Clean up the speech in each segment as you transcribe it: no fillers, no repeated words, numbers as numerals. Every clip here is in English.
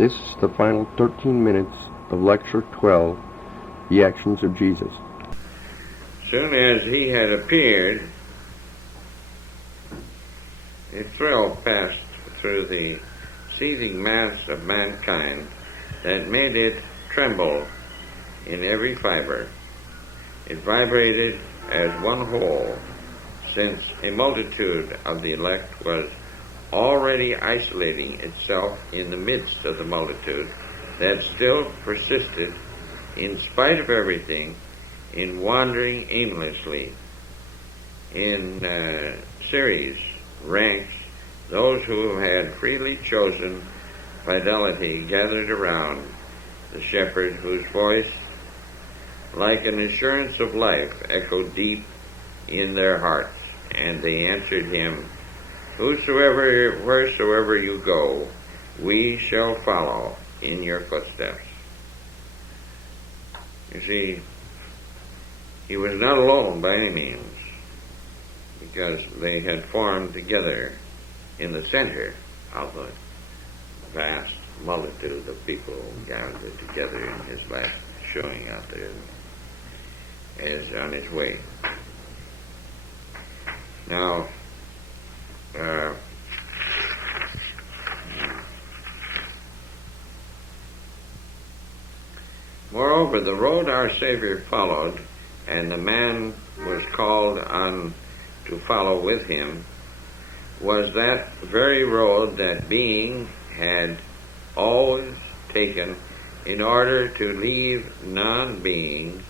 This is the final 13 minutes of Lecture 12, The Actions of Jesus. Soon as he had appeared, a thrill passed through the seething mass of mankind that made it tremble in every fiber. It vibrated as one whole, since a multitude of the elect was already isolating itself in the midst of the multitude that still persisted, in spite of everything, in wandering aimlessly in series, ranks. Those who had freely chosen fidelity gathered around the shepherd, whose voice, like an assurance of life, echoed deep in their hearts, and they answered him, wheresoever you go, we shall follow in your footsteps. You see, he was not alone by any means, because they had formed together in the center of the vast multitude of people gathered together in his last showing out there as on his way. Now, moreover, the road our Savior followed, and the man was called on to follow with him, was that very road that being had always taken in order to leave non-being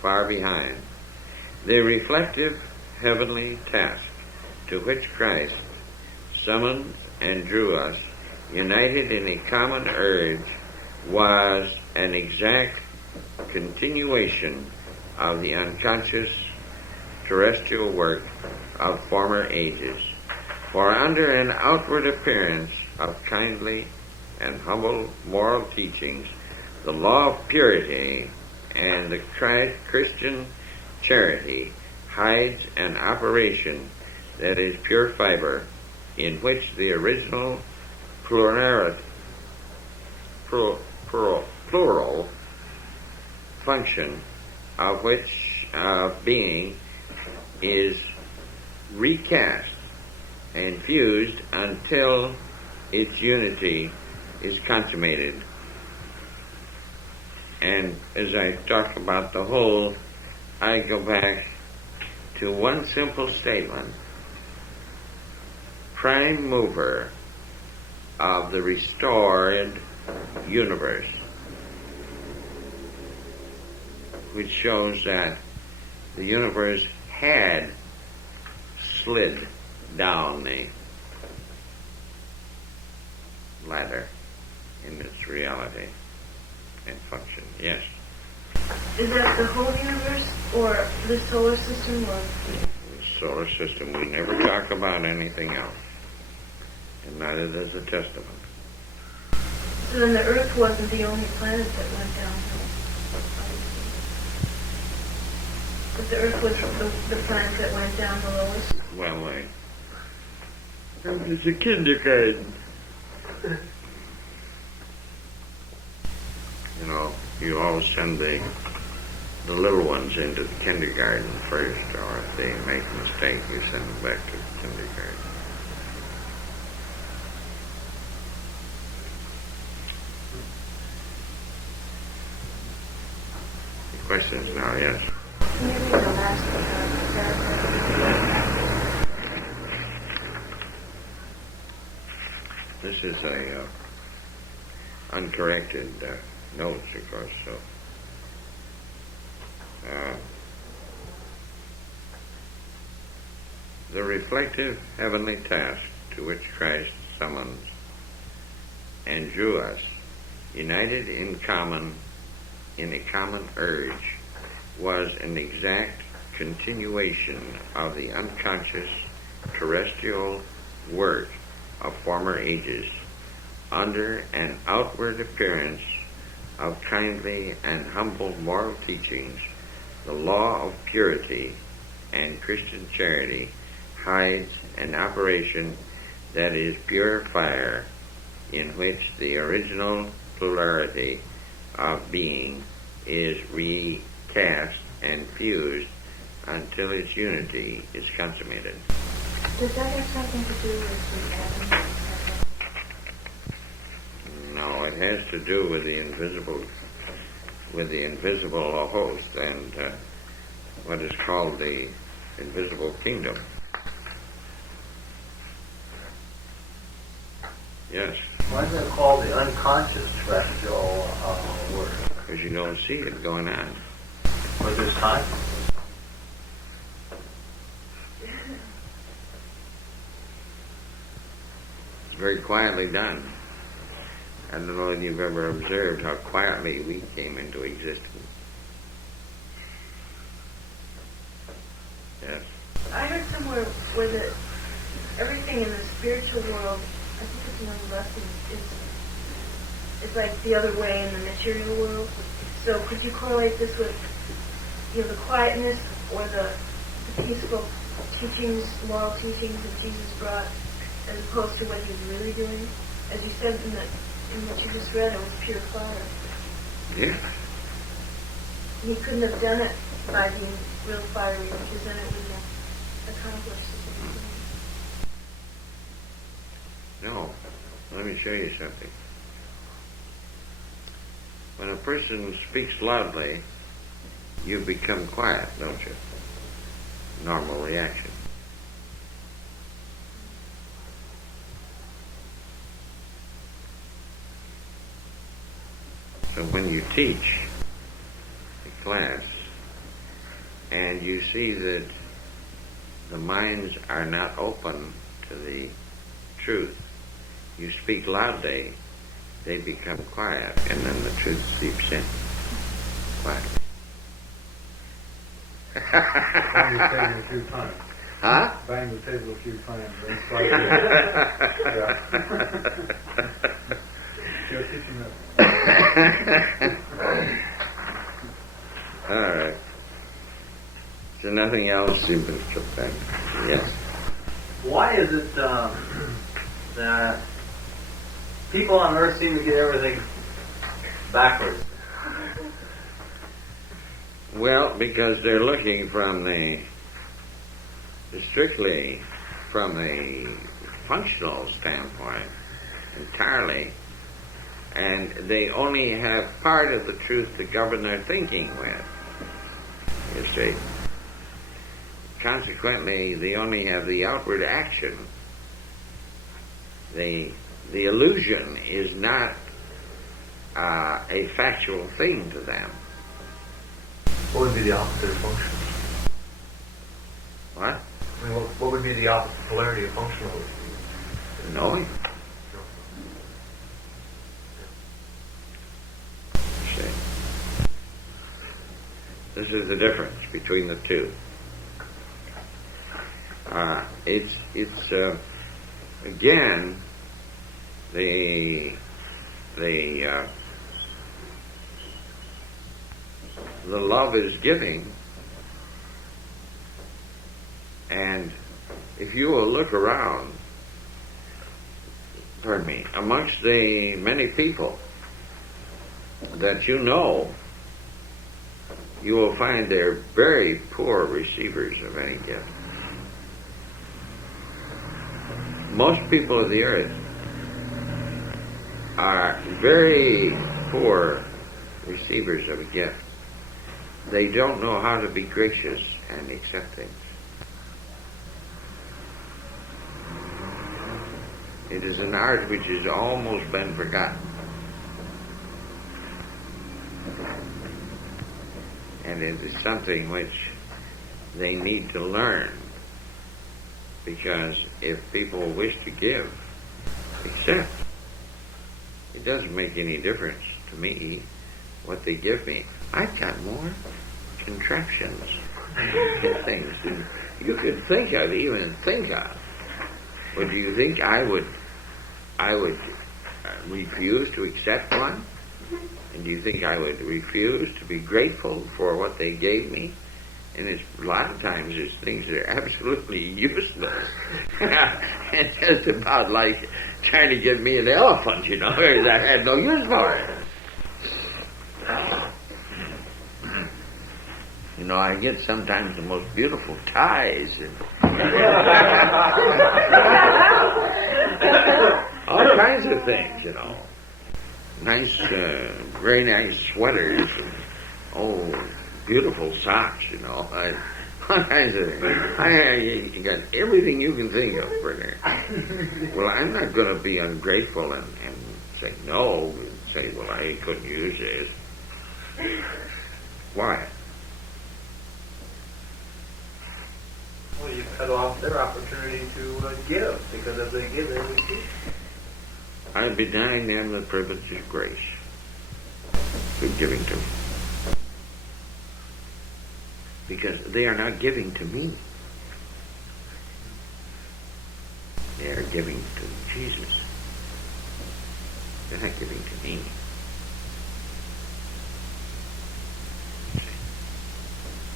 far behind. The reflective heavenly task to which Christ summoned and drew us, united in a common urge, was an exact continuation of the unconscious terrestrial work of former ages. For under an outward appearance of kindly and humble moral teachings, the law of purity and the Christian charity hides an operation that is pure fiber, in which the original plural function of which being is recast and fused until its unity is consummated. And as I talk about the whole, I go back to one simple statement. Prime mover of the restored universe, which shows that the universe had slid down the ladder in its reality and function. Yes. Is that the whole universe or the solar system? Or the solar system. We never talk about anything else, and neither does the Testament. So then the Earth wasn't the only planet that went downhill. But the Earth was the planet that went down the lowest. Well, it's a kindergarten. You know, you always send the little ones into the kindergarten first, or if they make a mistake, you send them back to the kindergarten. Questions now, yes? Can you read the last paragraph? This is a uncorrected notes, of course, so the reflective heavenly task to which Christ summons and drew us, united in a common urge, was an exact continuation of the unconscious terrestrial work of former ages, under an outward appearance of kindly and humble moral teachings. The law of purity and Christian charity hides an operation that is pure fire, in which the original plurality of being is recast and fused until its unity is consummated. Does that have something to do with the atoms? No, it has to do with the invisible host and what is called the invisible kingdom. Yes. Why is it called the unconscious terrestrial world? Because you don't see it going on. For this time? It's very quietly done. I don't know if you've ever observed how quietly we came into existence. Yes. I heard somewhere where everything in the spiritual world, I think it's one of the lessons, is like the other way in the material world. So could you correlate this with, the quietness or the peaceful teachings, moral teachings that Jesus brought, as opposed to what he was really doing? As you said in what you just read, it was pure fire. Yeah. He couldn't have done it by being real fiery, because then it wouldn't have accomplished what he was doing. No. Let me show you something. When a person speaks loudly, you become quiet, don't you? Normal reaction. So when you teach a class and you see that the minds are not open to the truth, you speak loudly, they become quiet, and then the truth seeps in. Quiet. Bang the table a few times. Huh? Bang the table a few times. That's like it. You're teaching that. All right. So nothing else you've been stripped back. Yes. Why is it that people on Earth seem to get everything backwards? Well, because they're looking from strictly from a functional standpoint entirely, and they only have part of the truth to govern their thinking with, you see. Consequently, they only have the outward action. The illusion is not a factual thing to them. What would be the opposite of function? What? I mean, what would be the opposite polarity of functional? Knowing. See. This is the difference between the two. It's again the love is giving, and if you will look around, amongst the many people that you know, you will find they're very poor receivers of any gift. Most people of the earth are very poor receivers of a gift. They don't know how to be gracious and accept things. It is an art which has almost been forgotten. And it is something which they need to learn. Because if people wish to give, accept. It doesn't make any difference to me what they give me. I've got more contraptions and things than you could think of, even think of. But do you think I would refuse to accept one? And do you think I would refuse to be grateful for what they gave me And it's, a lot of times it's things that are absolutely useless. It's just about like trying to get me an elephant, you know, I had no use for it. You know, I get sometimes the most beautiful ties and all kinds of things, you know. Nice, very nice sweaters and, beautiful socks, you know. All kinds of things. You got everything you can think of for there. Well, I'm not going to be ungrateful and say no, and say, well, I couldn't use this. Why? Well, you cut off their opportunity to give, because if they give, they receive. I'm denying them the privilege of grace through giving to me. Because they are not giving to me. They are giving to Jesus. They're not giving to me.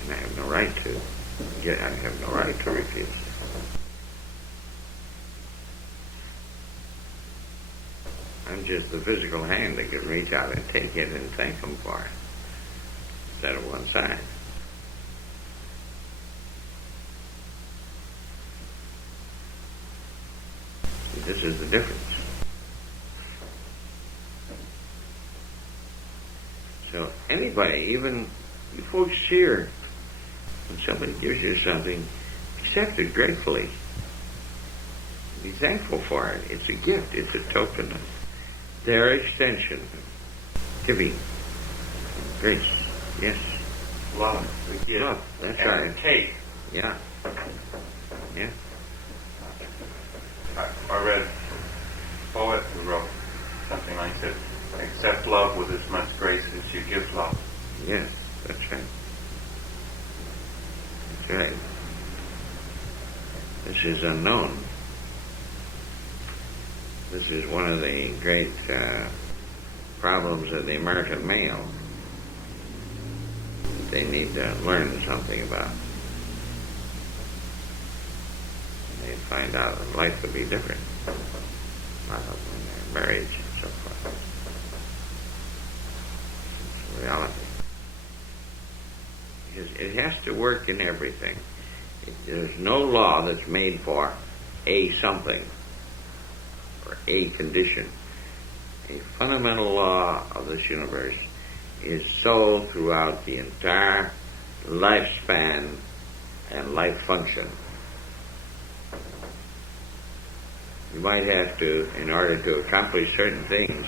And I have no right to. I have no right to refuse it. I'm just the physical hand that can reach out and take it and thank them for it. Instead of one side. This is the difference. So anybody, even you folks here, when somebody gives you something, accept it gratefully. Be thankful for it. It's a gift. It's a token of their extension. Giving. Grace. Yes. Love. The gift. Love. That's and right. Take. Yeah. Yeah. I read a poet who wrote something like that. Accept love with as much grace as you give love. Yes. That's right. That's right. This is unknown. This is one of the great problems of the American male. They need to learn something about. And they find out that life could be different. When they're married and so forth. It's a reality. Because it has to work in everything. There's no law that's made for a something or a condition. A fundamental law of this universe is so throughout the entire lifespan and life function. You might have to, in order to accomplish certain things,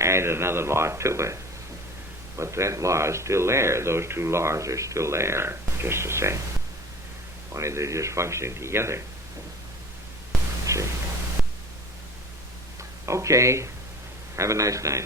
add another law to it. But that law is still there. Those two laws are still there, just the same. Only they're just functioning together. See? Okay. Have a nice night.